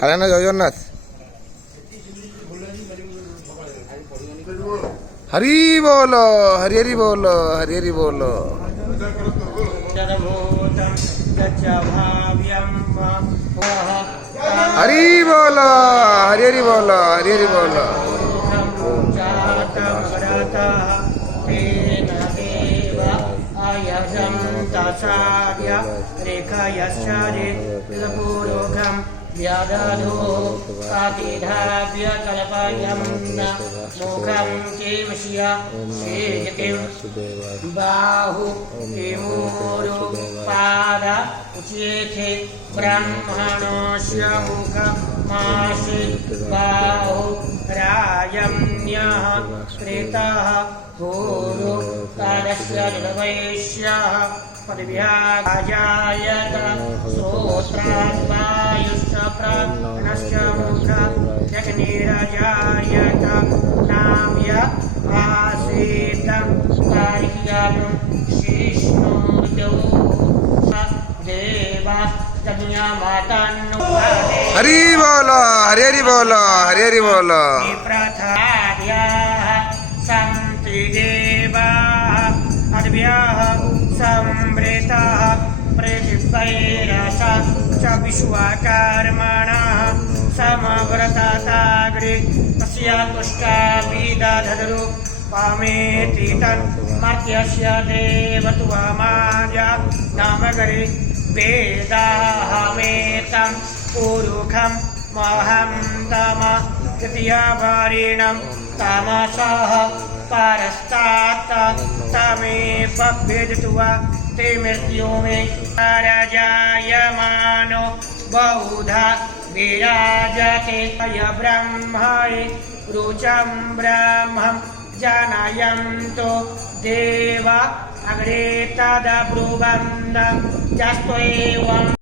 কারণ জগন্নাথ हरी बोलो हरी हरी बोलो हरी हरी बोलो हरी बोलो हरी हरी बोलो हरी हरी बोलो व्याधाधो आतिधाव्य कल्पयं मुखं केमशिया शेजकिं बाहु केमोरो पाद उच्येते ब्रह्मणोऽस्य मुखमासि बाहु राजन्यः कृतः भूरो कालस्य निर्वैश्यः पदव्याजायत श्रोत्राद्वायुश्च प्राणश्च मुखात् जगनिरजायत नाम्य आसीत कार्यं शिष्णुर्यो देवा जन्यमातन्नो हरी बोलो हरी हरी बोलो हरी हरी बोलो प्रथाभ्याः सन्ति देवाः अद्भ्यः संवृतः पृथिवैरस च विश्वकर्मणः समव्रतताग्रे तस्य तुष्टाभिदधतु पामेति तन्मर्त्यस्य देवत्वमाय नामकरे वेदाहमेतं पुरुखं महं तम तृतीयवारिणं तमसः परस्तात् तमे पभ्यजत्वा ते मृत्यो मे राजायमानो बहुधा विराजते य ब्रह्मणे रुचं ब्रह्मं जनयन्तो देवा अग्रे तदब्रुवन्दं जस्त्वेवं